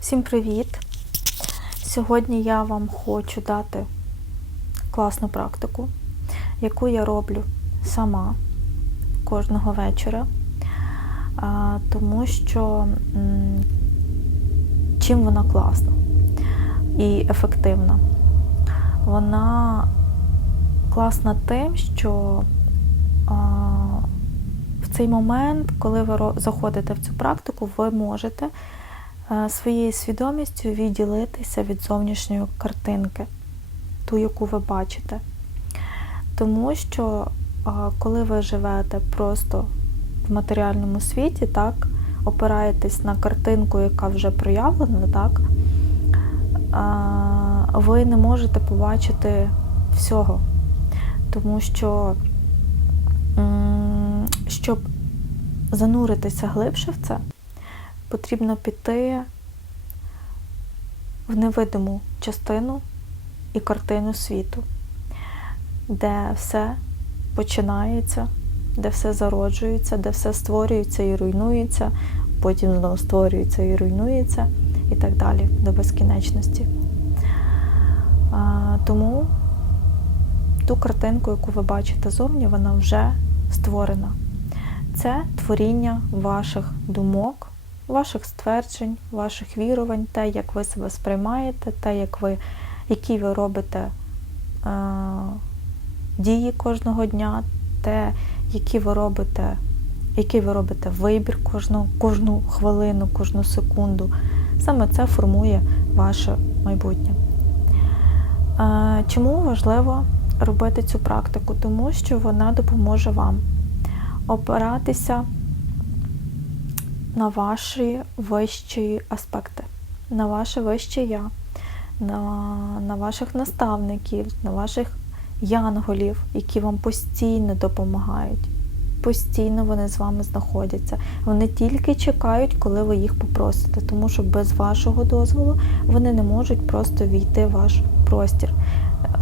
Всім привіт! Сьогодні я вам хочу дати класну практику, яку я роблю сама кожного вечора, тому що чим вона класна і ефективна. Вона класна тим, що в цей момент, коли ви заходите в цю практику, ви можете своєю свідомістю відділитися від зовнішньої картинки, ту, яку ви бачите. Тому що е, коли ви живете просто в матеріальному світі, так, опираєтесь на картинку, яка вже проявлена, так, ви не можете побачити всього. Тому що, щоб зануритися глибше в це, потрібно піти в невидиму частину і картину світу, де все починається, де все зароджується, де все створюється і руйнується, потім знову створюється і руйнується, і так далі до безкінечності. А, тому ту картинку, яку ви бачите зовні, вона вже створена. Це творіння ваших думок, ваших стверджень, ваших вірувань, те, як ви себе сприймаєте, те, як ви, які ви робите е, дії кожного дня, те, які ви робите, який ви робите вибір кожну, кожну хвилину, кожну секунду. Саме це формує ваше майбутнє. Е, Чому важливо робити цю практику? Тому що вона допоможе вам опиратися на ваші вищі аспекти, на ваше вище я, на, на ваших наставників, на ваших янголів, які вам постійно допомагають. Постійно вони з вами знаходяться. Вони тільки чекають, коли ви їх попросите, тому що без вашого дозволу вони не можуть просто війти в ваш простір.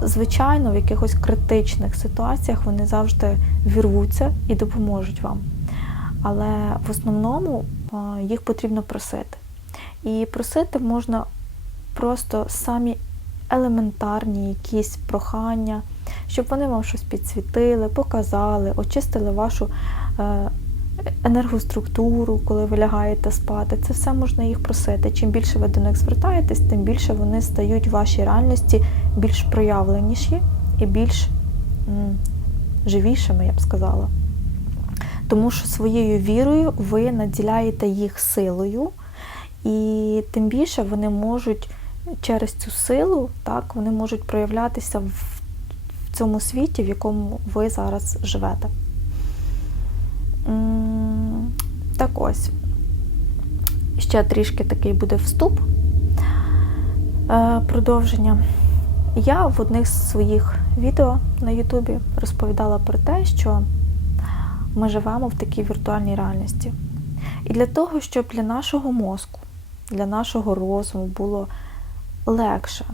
Звичайно, в якихось критичних ситуаціях вони завжди вірвуться і допоможуть вам. Але в основному їх потрібно просити. І просити можна просто самі елементарні якісь прохання, щоб вони вам щось підсвітили, показали, очистили вашу е, енергоструктуру, коли ви лягаєте спати. Це все можна їх просити. Чим більше ви до них звертаєтесь, тим більше вони стають в вашій реальності більш проявленіші і більш живішими, я б сказала. Тому що своєю вірою ви наділяєте їх силою, і тим більше вони можуть через цю силу, так, вони можуть проявлятися в цьому світі, в якому ви зараз живете. Так ось. Ще трішки такий буде вступ е, продовження. Я в одних з своїх відео на Ютубі розповідала про те, що ми живемо в такій віртуальній реальності. І для того, щоб для нашого мозку, для нашого розуму було легше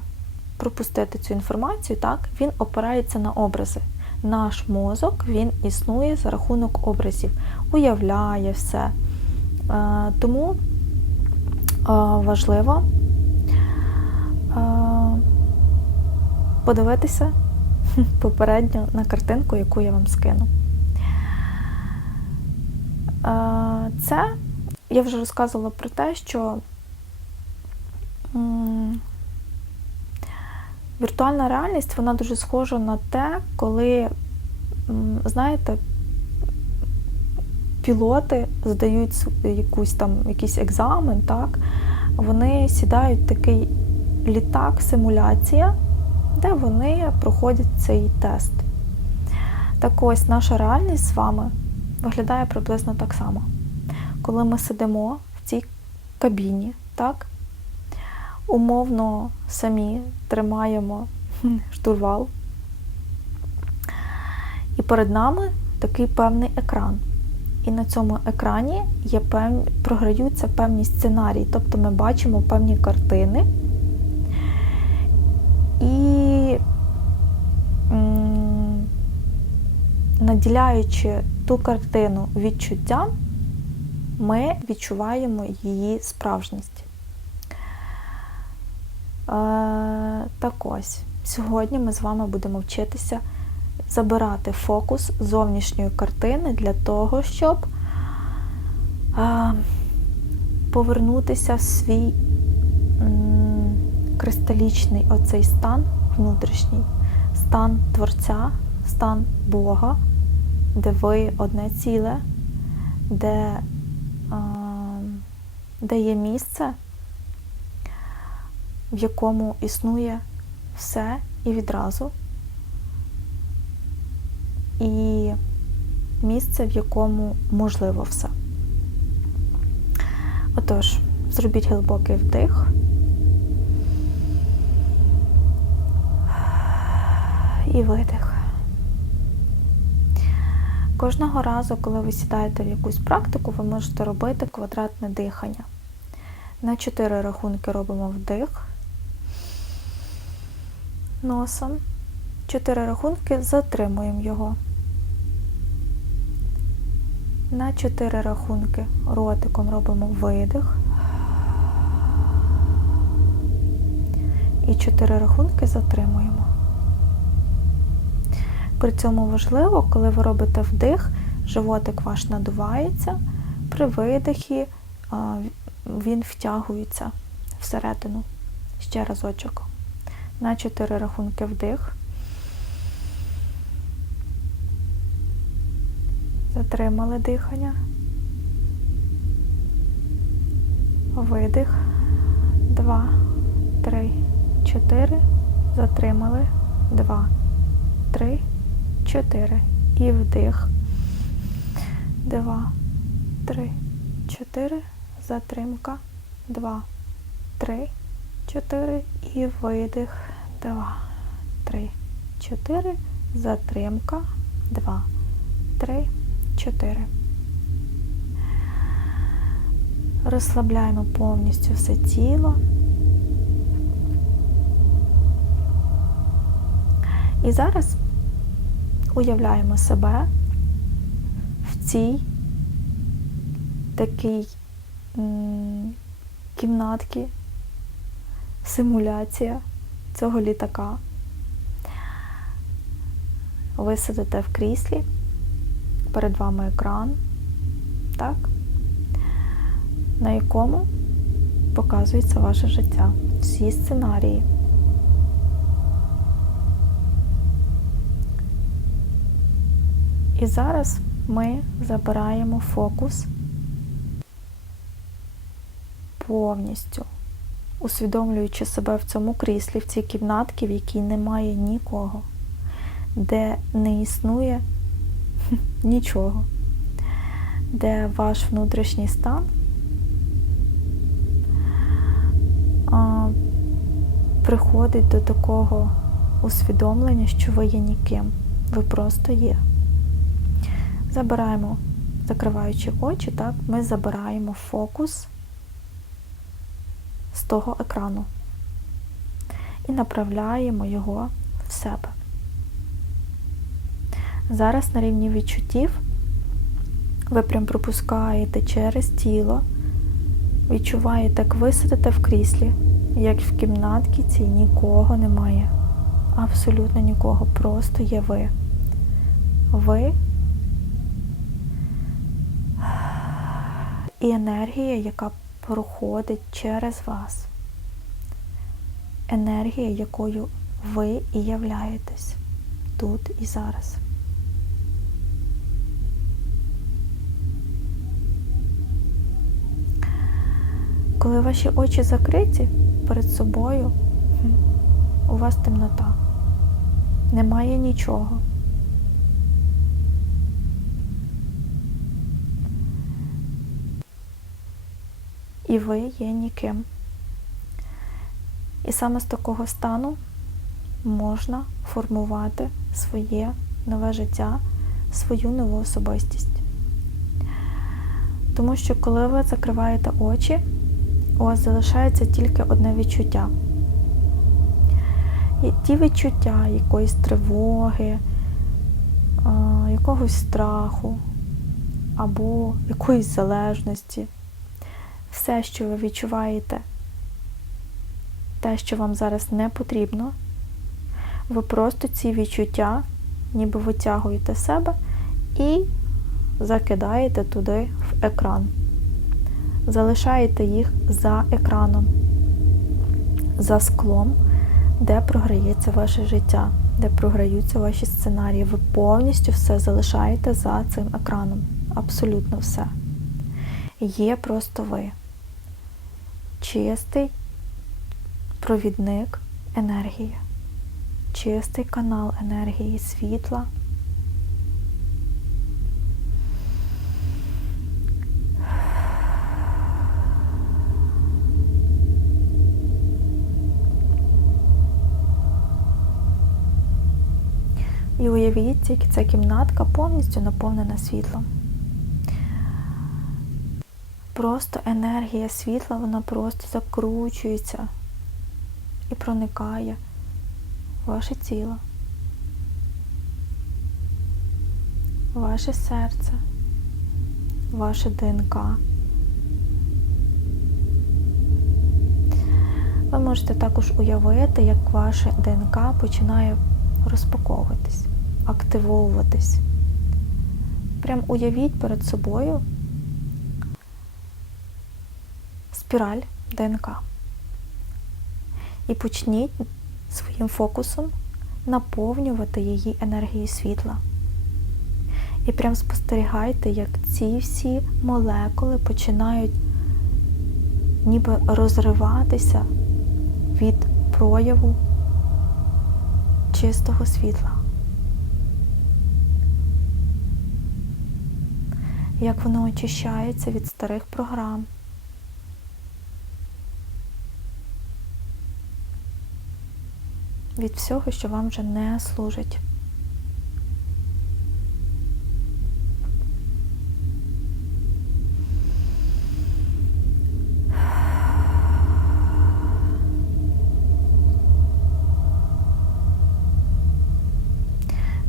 пропустити цю інформацію, так, він опирається на образи. Наш мозок він існує за рахунок образів, уявляє все. Е, Тому е, важливо е, подивитися попередньо на картинку, яку я вам скину. Е, Це я вже розказувала про те, що віртуальна реальність вона дуже схожа на те, коли, знаєте, пілоти здають якусь там, якийсь екзамен, так? вони сідають такий літак, симуляція, де вони проходять цей тест. Так ось наша реальність з вами виглядає приблизно так само. Коли ми сидимо в цій кабіні, так, умовно самі тримаємо штурвал, і перед нами такий певний екран. І на цьому екрані є певні, програються певні сценарії, тобто ми бачимо певні картини. І наділяючи ту картину відчуттям, ми відчуваємо її справжність. так ось, сьогодні ми з вами будемо вчитися забирати фокус зовнішньої картини для того, щоб е, повернутися в свій кристалічний оцей стан внутрішній, стан Творця, стан Бога, де ви одне ціле, де, е, де є місце, в якому існує все і відразу, і місце, в якому можливо все. Отож, зробіть глибокий вдих. І видих. Кожного разу, коли ви сідаєте в якусь практику, ви можете робити квадратне дихання. На 4 рахунки робимо вдих носом. 4 рахунки затримуємо його. На 4 рахунки ротиком робимо видих. І 4 рахунки затримуємо. При цьому важливо, коли ви робите вдих, животик ваш надувається, при видихі він втягується всередину. Ще разочок. На 4 рахунки вдих. Затримали дихання. Видих. Два, три, чотири. Затримали. Два, три, чотири. І вдих. Два, три, чотири. Затримка. Два, три, чотири. І видих. Два, три, чотири. Затримка. Два, три. 4. Розслабляємо повністю все тіло. І зараз уявляємо себе в цій такій кімнатці, симуляція цього літака. Ви сидите в кріслі перед вами екран, так? на якому показується ваше життя, всі сценарії. І зараз ми забираємо фокус повністю, усвідомлюючи себе в цьому кріслі, в цій кімнатці, в якій немає нікого, де не існує нічого, де ваш внутрішній стан приходить до такого усвідомлення, що ви є ніким. Ви просто є. Забираємо, закриваючи очі, так, ми забираємо фокус з того екрану і направляємо його в себе. Зараз на рівні відчуттів ви прям пропускаєте через тіло, відчуваєте, як ви сидите в кріслі, як в кімнатці цій нікого немає. Абсолютно нікого, просто є ви. Ви і енергія, яка проходить через вас. Енергія, якою ви і являєтесь тут і зараз. Коли ваші очі закриті перед собою, у вас темнота. Немає нічого. І ви є ніким. І саме з такого стану можна формувати своє нове життя, свою нову особистість. Тому що коли ви закриваєте очі, у вас залишається тільки одне відчуття. І ті відчуття якоїсь тривоги, якогось страху або якоїсь залежності. Все, що ви відчуваєте те, що вам зараз не потрібно, ви просто ці відчуття ніби витягуєте себе і закидаєте туди в екран. Залишаєте їх за екраном, за склом, де програється ваше життя, де програються ваші сценарії. Ви повністю все залишаєте за цим екраном. Абсолютно все. Є просто ви. Чистий провідник енергії, чистий канал енергії світла. І уявіть, тільки ця кімнатка повністю наповнена світлом. Просто енергія світла, вона просто закручується і проникає в ваше тіло, ваше серце, ваше ДНК. Ви можете також уявити, як ваше ДНК починає розпаковуватись, активовуватись. Прям уявіть перед собою спіраль ДНК. І почніть своїм фокусом наповнювати її енергією світла. І прям спостерігайте, як ці всі молекули починають ніби розриватися від прояву чистого світла. Як воно очищається від старих програм. Від всього, що вам вже не служить.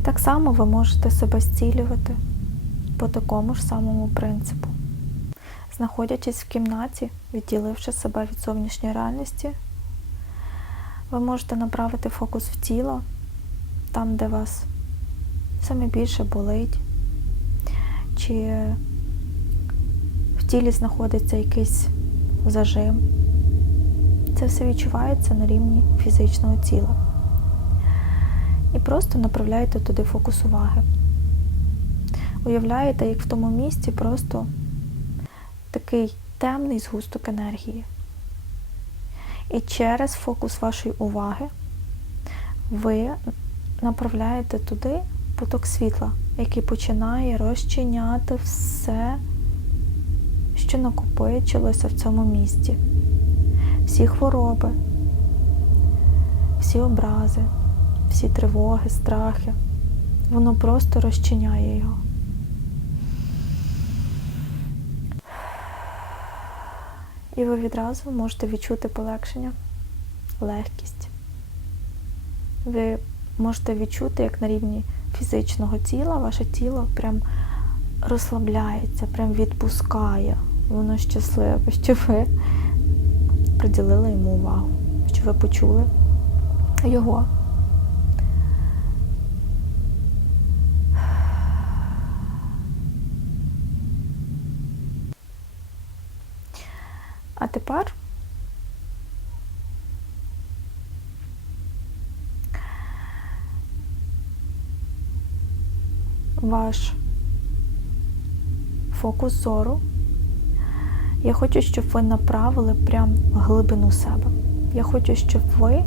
Так само ви можете себе зцілювати по такому ж самому принципу. Знаходячись в кімнаті, відділивши себе від зовнішньої реальності, ви можете направити фокус в тіло, там, де вас саме більше болить, чи в тілі знаходиться якийсь зажим. Це все відчувається на рівні фізичного тіла. І просто направляєте туди фокус уваги. Уявляєте, як в тому місці просто такий темний згусток енергії. І через фокус вашої уваги ви направляєте туди поток світла, який починає розчиняти все, що накопичилося в цьому місці. Всі хвороби, всі образи, всі тривоги, страхи. Воно просто розчиняє його. І ви відразу можете відчути полегшення, легкість. Ви можете відчути, як на рівні фізичного тіла ваше тіло прям розслабляється, прям відпускає. Воно щасливе, що ви приділили йому увагу, що ви почули його. А тепер ваш фокус зору. Я хочу, щоб ви направили прям в глибину себе. Я хочу, щоб ви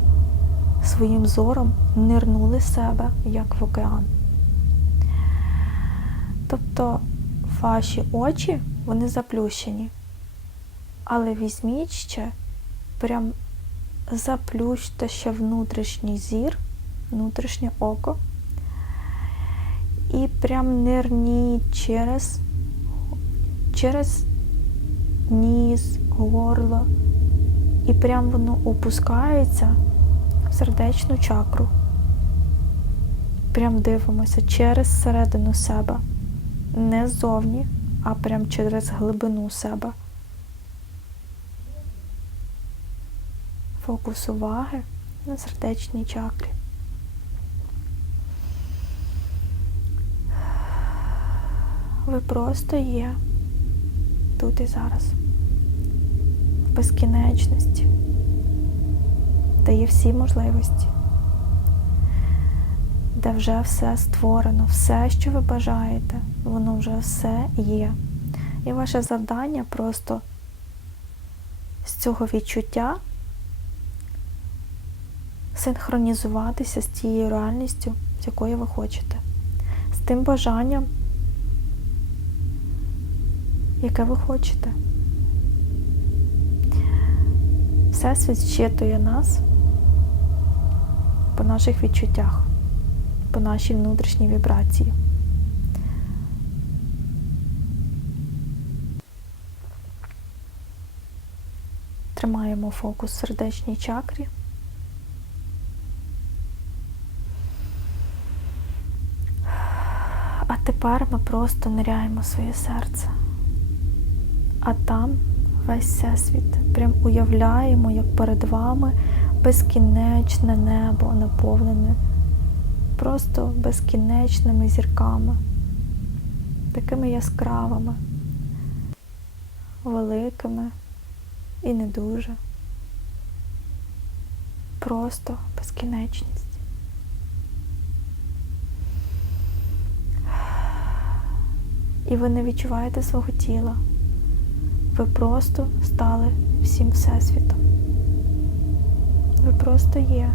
своїм зором нирнули себе, як в океан. Тобто ваші очі, вони заплющені. Але візьміть ще, прям заплющте ще внутрішній зір, внутрішнє око. І прям нирніть через, через ніс, горло. І прям воно опускається в сердечну чакру. Прям дивимося через середину себе. Не ззовні, а прям через глибину себе. Фокус уваги на сердечній чакрі. Ви просто є тут і зараз, в безкінечності, де є всі можливості, де вже все створено, все, що ви бажаєте, воно вже все є. І ваше завдання просто з цього відчуття синхронізуватися з тією реальністю, з якої ви хочете, з тим бажанням, яке ви хочете. Всесвіт щитує нас по наших відчуттях, по нашій внутрішній вібрації. Тримаємо фокус в сердечній чакрі. А тепер ми просто ниряємо в своє серце. А там весь всесвіт. Прям уявляємо, як перед вами безкінечне небо наповнене просто безкінечними зірками, такими яскравими, великими і не дуже. Просто безкінечність. І ви не відчуваєте свого тіла. Ви просто стали всім всесвітом. Ви просто є.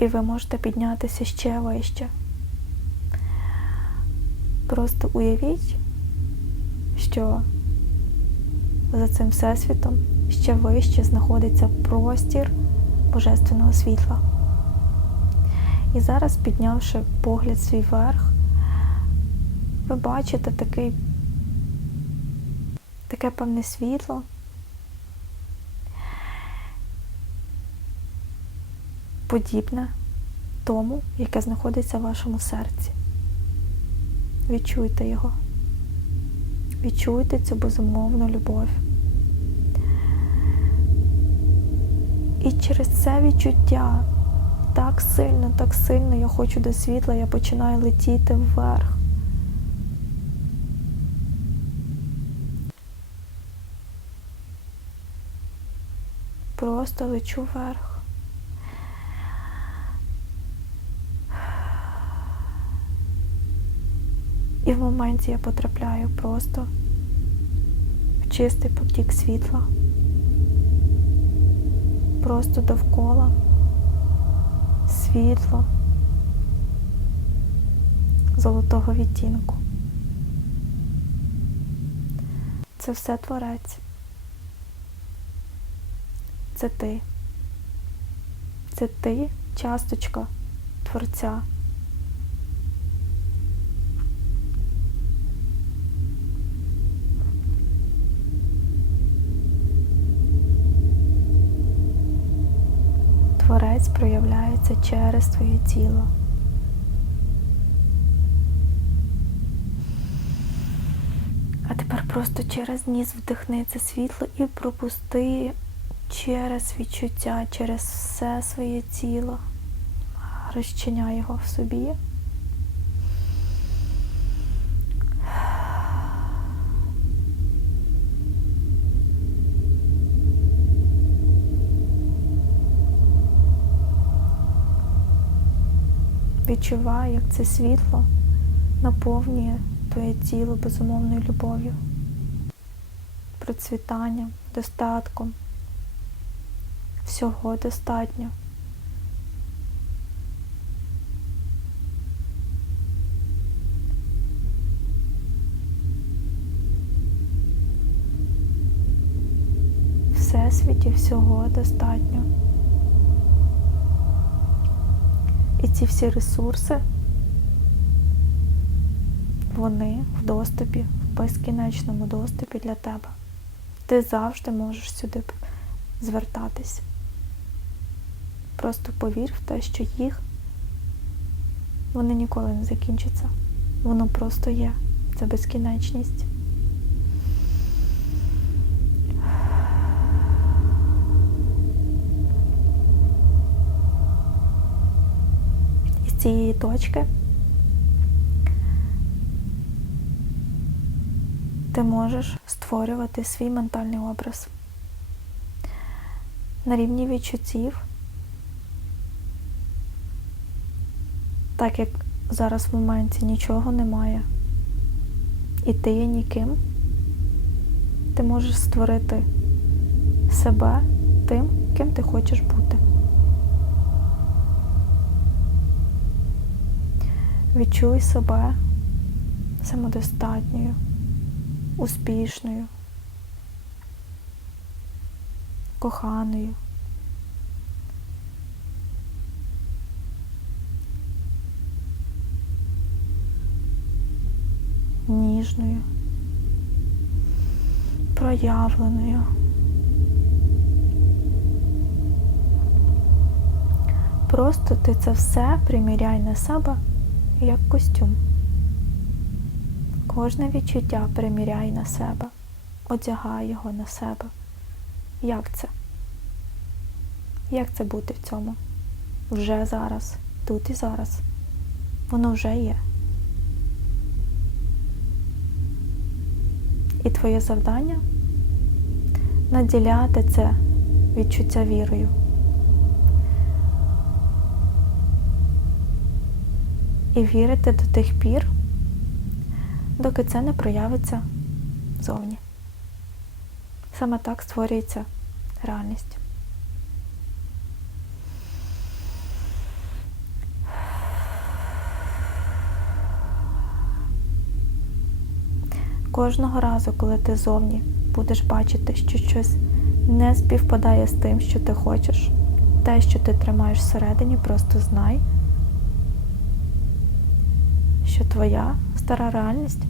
І ви можете піднятися ще вище. Просто уявіть, що за цим всесвітом ще вище знаходиться простір Божественного світла. І зараз, піднявши погляд свій верх, ви бачите такий, таке певне світло. Подібне тому, яке знаходиться в вашому серці. Відчуйте його. Відчуйте цю безумовну любов. І через це відчуття так сильно, так сильно я хочу до світла, я починаю летіти вверх. Просто лечу вверх. І в моменті я потрапляю просто в чистий потік світла, просто довкола світло золотого відтінку. Це все творець. Це ти. Це ти часточка Творця. Творець проявляється через твоє тіло. А тепер просто через ніс вдихни це світло і пропусти через відчуття, через все своє тіло. Розчиняй його в собі. Відчувай, як це світло наповнює твоє тіло безумовною любов'ю, процвітанням, достатком. Всього достатньо. Всесвіті всього достатньо. Ці всі ресурси, вони в доступі, в безкінечному доступі для тебе. Ти завжди можеш сюди звертатись. Просто повір в те, що їх вони ніколи не закінчаться. Воно просто є. Це безкінечність. Точки ти можеш створювати свій ментальний образ. На рівні відчуттів, так як зараз в моменті нічого немає, і ти є ніким, ти можеш створити себе тим, ким ти хочеш бути. Відчуй себе самодостатньою, успішною, коханою. Ніжною, проявленою. Просто ти це все приміряй на себе як костюм. Кожне відчуття приміряй на себе, одягай його на себе. Як це? Як це бути в цьому? Вже зараз, тут і зараз. Воно вже є. І твоє завдання наділяти це відчуття вірою. І вірити до тих пір, доки це не проявиться зовні. Саме так створюється реальність. Кожного разу, коли ти зовні будеш бачити, що щось не співпадає з тим, що ти хочеш, те, що ти тримаєш всередині, просто знай, що твоя стара реальність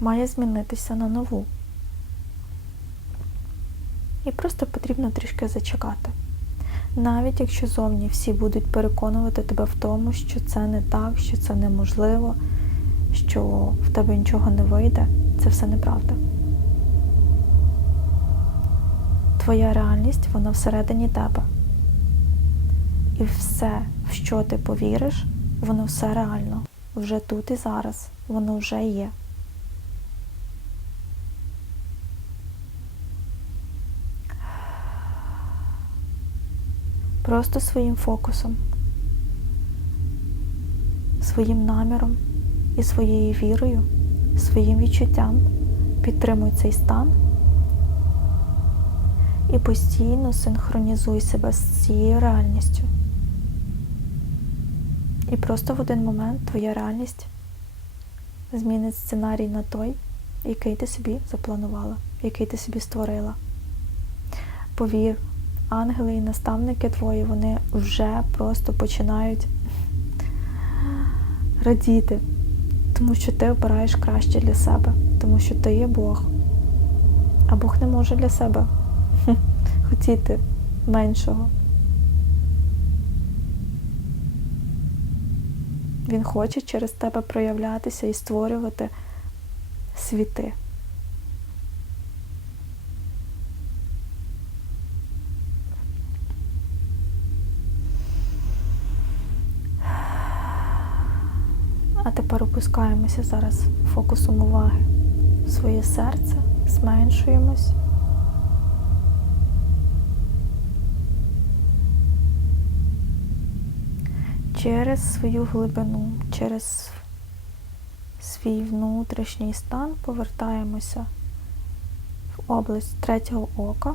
має змінитися на нову. І просто потрібно трішки зачекати. Навіть якщо зовні всі будуть переконувати тебе в тому, що це не так, що це неможливо, що в тебе нічого не вийде, це все неправда. Твоя реальність, вона всередині тебе. І все, в що ти повіриш, воно все реально. Вже тут і зараз, воно вже є. Просто своїм фокусом, своїм наміром і своєю вірою, своїм відчуттям підтримуй цей стан і постійно синхронізуй себе з цією реальністю. І просто в один момент твоя реальність змінить сценарій на той, який ти собі запланувала, який ти собі створила. Повір, ангели і наставники твої, вони вже просто починають радіти, тому що ти обираєш краще для себе, тому що ти є Бог. А Бог не може для себе хотіти меншого. Він хоче через тебе проявлятися і створювати світи. А тепер опускаємося зараз фокусом уваги в своє серце, зменшуємось. Через свою глибину, через свій внутрішній стан повертаємося в область третього ока.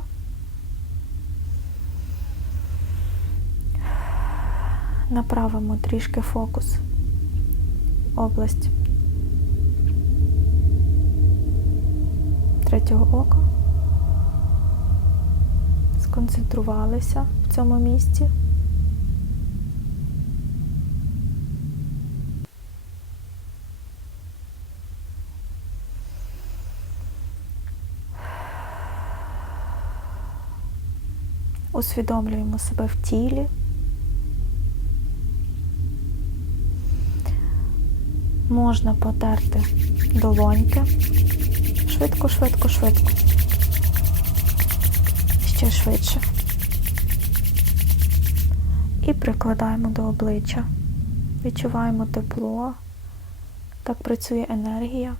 Направимо трішки фокус в область третього ока. Сконцентрувалися в цьому місці. Усвідомлюємо себе в тілі. Можна потерти долоньки. Швидко, швидко, швидко. Ще швидше. І прикладаємо до обличчя. Відчуваємо тепло. Так працює енергія.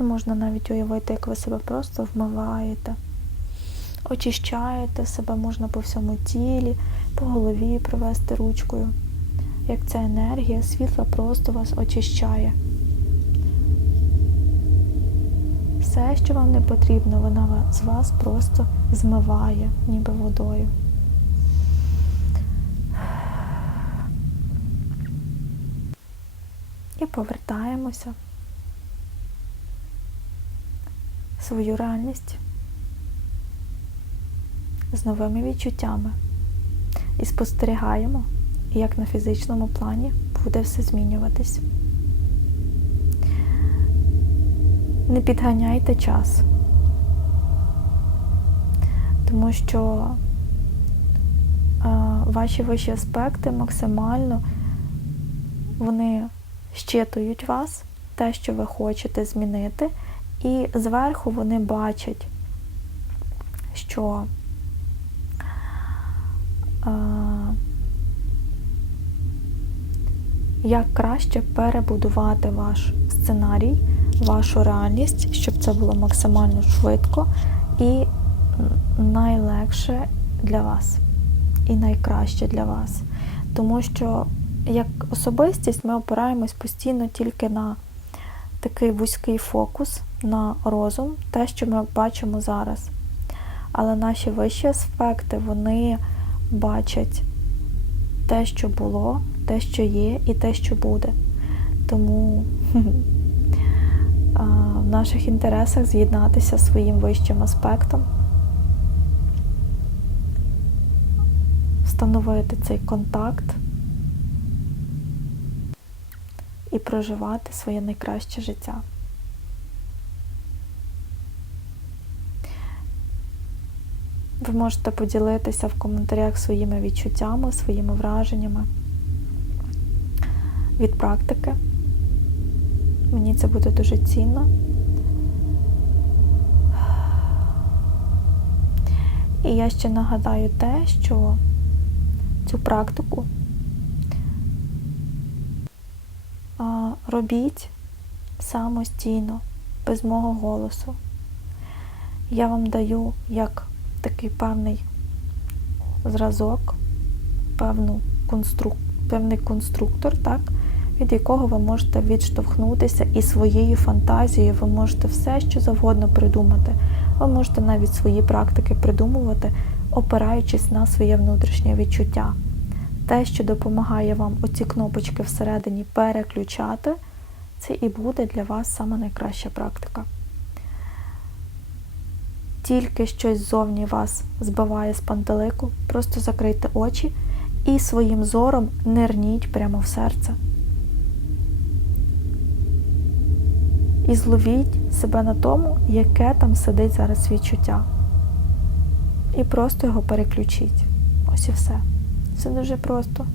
І можна навіть уявити, як ви себе просто вмиваєте, очищаєте себе, можна по всьому тілі, по голові провести ручкою. Як ця енергія світла просто вас очищає. Все, що вам не потрібно, вона з вас просто змиває, ніби водою. І повертаємося в свою реальність з новими відчуттями і спостерігаємо, як на фізичному плані буде все змінюватись. Не підганяйте час, тому що а, ваші вищі аспекти максимально вони щитують вас, те, що ви хочете змінити, і зверху вони бачать, що як краще перебудувати ваш сценарій, вашу реальність, щоб це було максимально швидко і найлегше для вас, і найкраще для вас. Тому що як особистість ми опираємось постійно тільки на такий вузький фокус, на розум, те, що ми бачимо зараз. Але наші вищі аспекти, вони бачать те, що було, те, що є, і те, що буде. Тому в наших інтересах з'єднатися зі своїм вищим аспектом, встановити цей контакт і проживати своє найкраще життя. Ви можете поділитися в коментарях своїми відчуттями, своїми враженнями від практики. Мені це буде дуже цінно. І я ще нагадаю те, що цю практику робіть самостійно, без мого голосу. Я вам даю як такий певний зразок, певну конструк... певний конструктор, так, від якого ви можете відштовхнутися і своєю фантазією ви можете все, що завгодно придумати. Ви можете навіть свої практики придумувати, опираючись на своє внутрішнє відчуття. Те, що допомагає вам оці кнопочки всередині переключати, це і буде для вас саме найкраща практика. Тільки щось ззовні вас збиває з пантелику, просто закрийте очі і своїм зором нирніть прямо в серце. І зловіть себе на тому, яке там сидить зараз відчуття. І просто його переключіть. Ось і все. Це дуже просто.